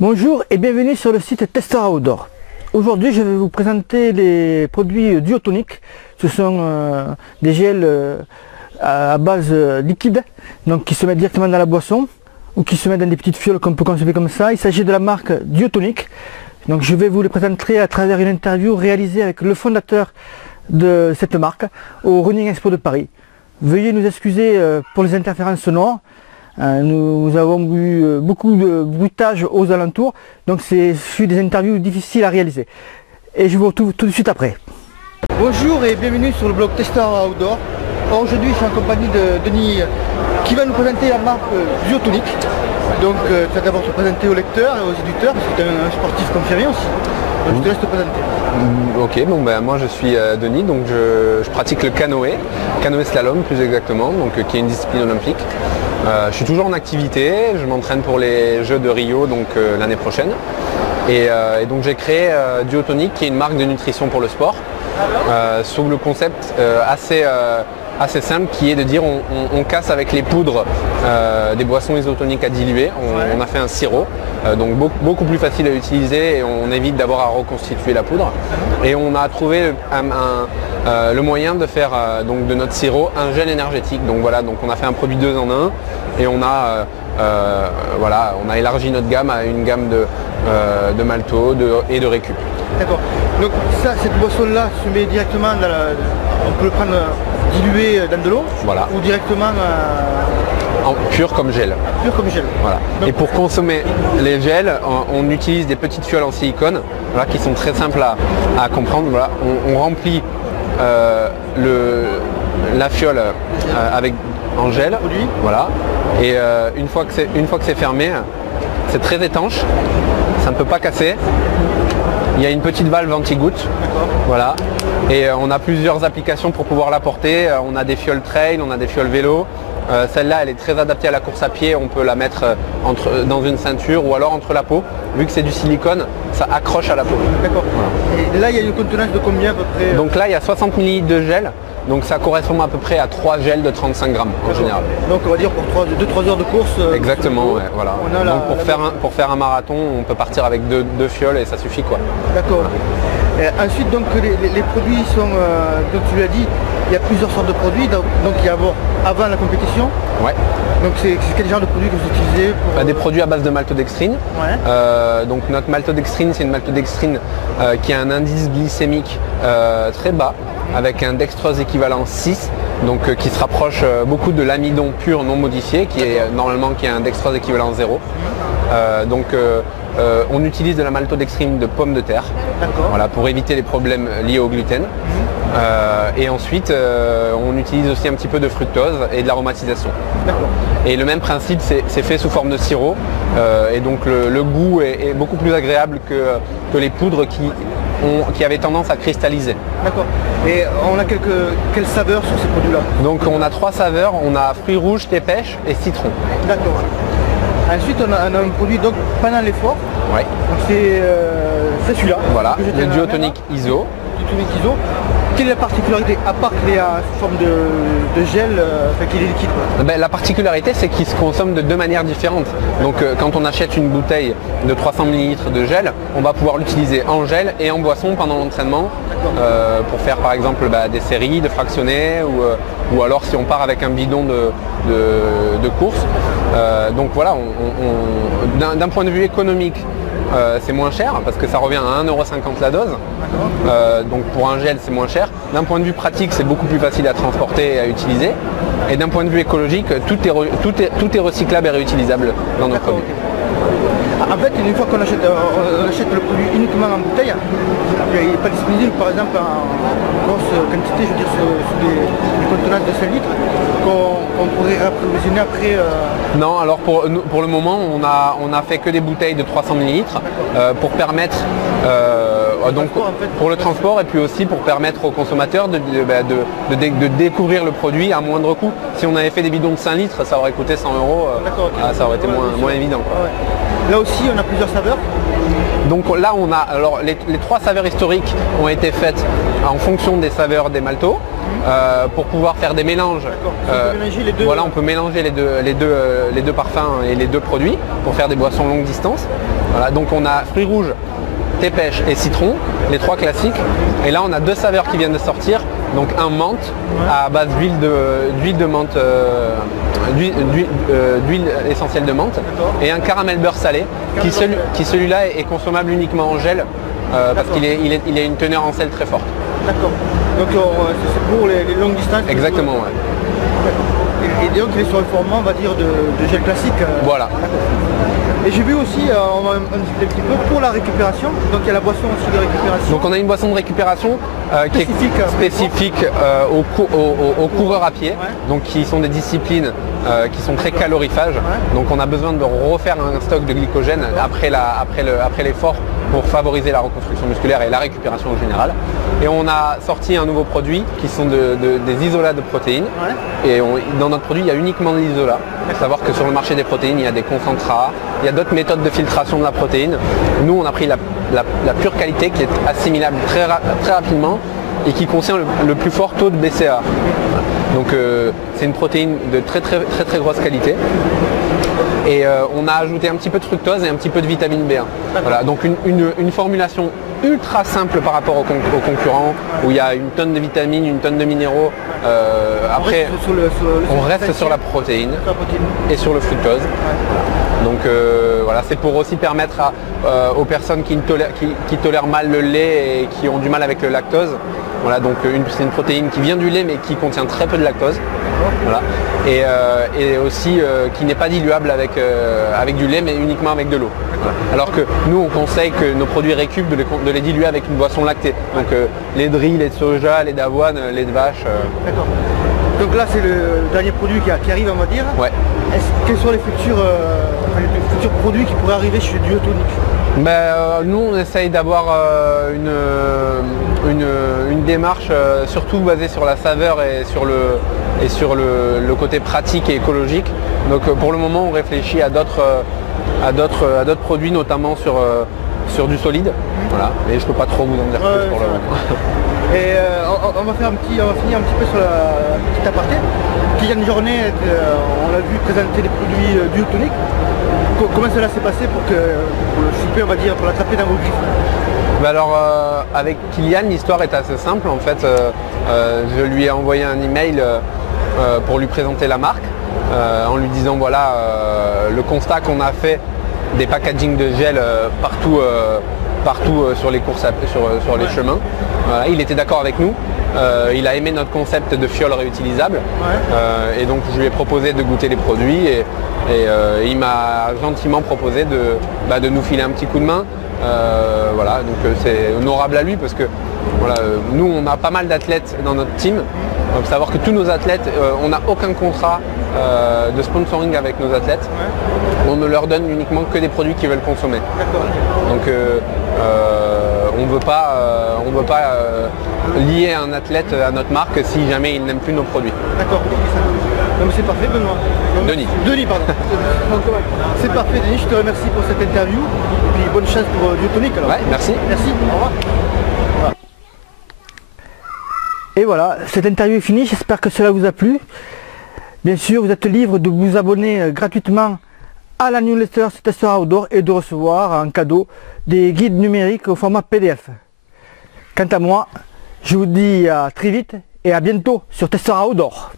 Bonjour et bienvenue sur le site Tester Outdoor. Aujourd'hui je vais vous présenter les produits Duotonic. Ce sont des gels à base liquide, donc qui se mettent directement dans la boisson ou qui se mettent dans des petites fioles qu'on peut consommer comme ça. Il s'agit de la marque Duotonic. Donc je vais vous les présenter à travers une interview réalisée avec le fondateur de cette marque au Running Expo de Paris. Veuillez nous excuser pour les interférences sonores. Nous avons eu beaucoup de bruitage aux alentours, donc c'est des interviews difficiles à réaliser. Et je vous retrouve tout de suite après. Bonjour et bienvenue sur le blog Tester Outdoor. Aujourd'hui je suis en compagnie de Denis qui va nous présenter la marque Duotonic. Donc tu vas d'abord te présenter aux lecteurs et aux éditeurs parce que tu es un sportif confirmé aussi. Donc je te laisse te présenter. Ok, bon ben moi je suis Denis, donc je pratique le canoë slalom plus exactement, donc qui est une discipline olympique. Je suis toujours en activité, je m'entraîne pour les Jeux de Rio donc l'année prochaine. Et donc j'ai créé Duotonic qui est une marque de nutrition pour le sport, sous le concept assez simple qui est de dire on casse avec les poudres des boissons isotoniques à diluer, on a fait un sirop, donc beaucoup plus facile à utiliser et on évite d'avoir à reconstituer la poudre. Et on a trouvé le moyen de faire donc de notre sirop un gel énergétique. Donc voilà, donc on a fait un produit 2 en 1 et on a élargi notre gamme à une gamme de malto et de récup. D'accord. Donc ça, cette boisson-là se met directement dans on peut le prendre dilué dans de l'eau, voilà, ou directement en pur comme gel. Pur comme gel. Voilà. Donc, et pour consommer les gels, on utilise des petites fioles en silicone, voilà, qui sont très simples à comprendre. Voilà. On remplit la fiole en gel, voilà. Et une fois que c'est fermé, c'est très étanche, ça ne peut pas casser. Il y a une petite valve anti-goutte, voilà. Et on a plusieurs applications pour pouvoir la porter. On a des fioles trail, on a des fioles vélo. Celle-là, elle est très adaptée à la course à pied. On peut la mettre dans une ceinture ou alors entre la peau. Vu que c'est du silicone, ça accroche à la peau. D'accord. Voilà. Et là, il y a une contenance de combien à peu près? Donc là, il y a 60 ml de gel. Donc ça correspond à peu près à 3 gels de 35 grammes en général. Donc on va dire pour 2-3 heures de course. Exactement, ouais, voilà. Donc pour faire un marathon, on peut partir avec deux fioles et ça suffit quoi. D'accord. Voilà. Ensuite, donc les produits sont, donc tu l'as dit, il y a plusieurs sortes de produits. Donc il y a avant la compétition. Ouais. Donc c'est quel genre de produits que vous utilisez pour, Des produits à base de maltodextrine. Ouais. Donc notre maltodextrine, c'est une maltodextrine qui a un indice glycémique très bas, avec un dextrose équivalent 6, donc qui se rapproche beaucoup de l'amidon pur non modifié, qui est normalement qui a un dextrose équivalent 0. On utilise de la maltodextrine de pomme de terre, voilà, pour éviter les problèmes liés au gluten. Et ensuite on utilise aussi un petit peu de fructose et de l'aromatisation. Et le même principe, c'est fait sous forme de sirop, et donc le goût est beaucoup plus agréable que les poudres qui avaient tendance à cristalliser. D'accord. Et on a quelles saveurs sur ces produits-là? Donc on a 3 saveurs, on a fruits rouges, thé pêche et citron. D'accord. Ensuite on a un produit donc pendant l'effort. Ouais. Donc c'est celui-là. Voilà, le Duotonic ISO. Duotonic ISO. Quelle est la particularité, à part qu'il est sous forme de gel, qu'il est liquide? La particularité, c'est qu'il se consomme de 2 manières différentes. Donc quand on achète une bouteille de 300 ml de gel, on va pouvoir l'utiliser en gel et en boisson pendant l'entraînement, pour faire par exemple des séries, de fractionnés, ou alors si on part avec un bidon de course. Donc voilà, d'un point de vue économique, c'est moins cher parce que ça revient à 1,50 € la dose. Donc pour un gel c'est moins cher. D'un point de vue pratique, c'est beaucoup plus facile à transporter et à utiliser. Et d'un point de vue écologique, tout est recyclable et réutilisable dans nos produits. En fait, une fois qu'on achète le produit uniquement en bouteille, il n'est pas disponible par exemple en grosse quantité, je veux dire sur des contenants de 5 litres qu'on pourrait approvisionner après. Non, alors pour le moment on a fait que des bouteilles de 300 ml pour permettre pour le transport et puis aussi pour permettre aux consommateurs de découvrir le produit à moindre coût. Si on avait fait des bidons de 5 litres, ça aurait coûté 100 €, ça aurait été moins évident. Ouais. Là aussi on a plusieurs saveurs. Donc là on a, alors les 3 saveurs historiques ont été faites en fonction des saveurs des maltos. pour pouvoir faire des mélanges. On peut mélanger les deux. Voilà, on peut mélanger les deux parfums et les deux produits pour faire des boissons longue distance. Voilà, donc on a fruits rouges, thé pêche et citron, les trois classiques. Et là on a deux saveurs qui viennent de sortir. Donc un menthe à base d'huile de menthe, d'huile essentielle de menthe, et un caramel beurre salé qui celui-là est consommable uniquement en gel parce qu'il a une teneur en sel très forte. D'accord. Donc c'est pour les longues distances. Exactement, ouais. Et donc il est sur le format, on va dire, de gel classique. Voilà. Et j'ai vu aussi, on va un petit peu pour la récupération, donc il y a la boisson aussi de récupération. Donc on a une boisson de récupération qui est spécifique aux coureurs à pied, donc qui sont des disciplines qui sont très caloriphages. Donc on a besoin de refaire un stock de glycogène après l'effort pour favoriser la reconstruction musculaire et la récupération en général. Et on a sorti un nouveau produit qui sont des isolats de protéines. Et dans notre produit, il y a uniquement de l'isolat. Il faut savoir que sur le marché des protéines, il y a des concentrats, il y a d'autres méthodes de filtration de la protéine. Nous, on a pris la pure qualité qui est assimilable très rapidement et qui contient le plus fort taux de BCA. Donc c'est une protéine de très grosse qualité. Et on a ajouté un petit peu de fructose et un petit peu de vitamine B1. Voilà, donc une formulation ultra simple par rapport aux concurrents, où il y a une tonne de vitamines, une tonne de minéraux. Après, on reste sur la protéine et sur le fructose. Donc voilà, c'est pour aussi permettre aux personnes qui tolèrent mal le lait et qui ont du mal avec le lactose. Voilà, donc c'est une protéine qui vient du lait mais qui contient très peu de lactose. Voilà. Et aussi qui n'est pas diluable avec du lait mais uniquement avec de l'eau. Voilà. Alors que nous on conseille que nos produits récup de les diluer avec une boisson lactée. Donc lait de riz, lait de soja, lait d'avoine, lait de vache. D'accord. Donc là c'est le dernier produit qui arrive, on va dire. Ouais. Quels sont les futurs produits qui pourraient arriver chez Duotonic? Nous on essaye d'avoir une démarche surtout basée sur la saveur et sur le côté pratique et écologique. Donc pour le moment on réfléchit à d'autres produits, notamment sur du solide. Voilà. Mais je peux pas trop vous en dire plus pour le moment. Et on va finir un petit peu sur la petite aparté. Kylian Jornet, on l'a vu présenter des produits Duotonic. Comment cela s'est passé pour le choper, on va dire, pour l'attraper dans vos griffes? Alors avec Kylian, l'histoire est assez simple. En fait, je lui ai envoyé un email pour lui présenter la marque, en lui disant voilà le constat qu'on a fait des packaging de gel partout sur les courses, sur les chemins. Voilà, il était d'accord avec nous. Il a aimé notre concept de fiole réutilisable et donc je lui ai proposé de goûter les produits et il m'a gentiment proposé de nous filer un petit coup de main. Voilà, donc c'est honorable à lui parce que voilà, nous on a pas mal d'athlètes dans notre team. Il faut savoir que tous nos athlètes, on n'a aucun contrat de sponsoring avec nos athlètes. On ne leur donne uniquement que des produits qu'ils veulent consommer. Donc on ne veut pas lier un athlète à notre marque si jamais il n'aime plus nos produits. D'accord. Donc c'est parfait, Benoît. Denis, pardon. C'est parfait, Denis, je te remercie pour cette interview. Et puis bonne chance pour Duotonic alors. Ouais, merci. Merci, au revoir. Et voilà, cette interview est finie, j'espère que cela vous a plu. Bien sûr, vous êtes libre de vous abonner gratuitement à la newsletter Tester Outdoor et de recevoir en cadeau des guides numériques au format PDF. Quant à moi, je vous dis à très vite et à bientôt sur Tester Outdoor.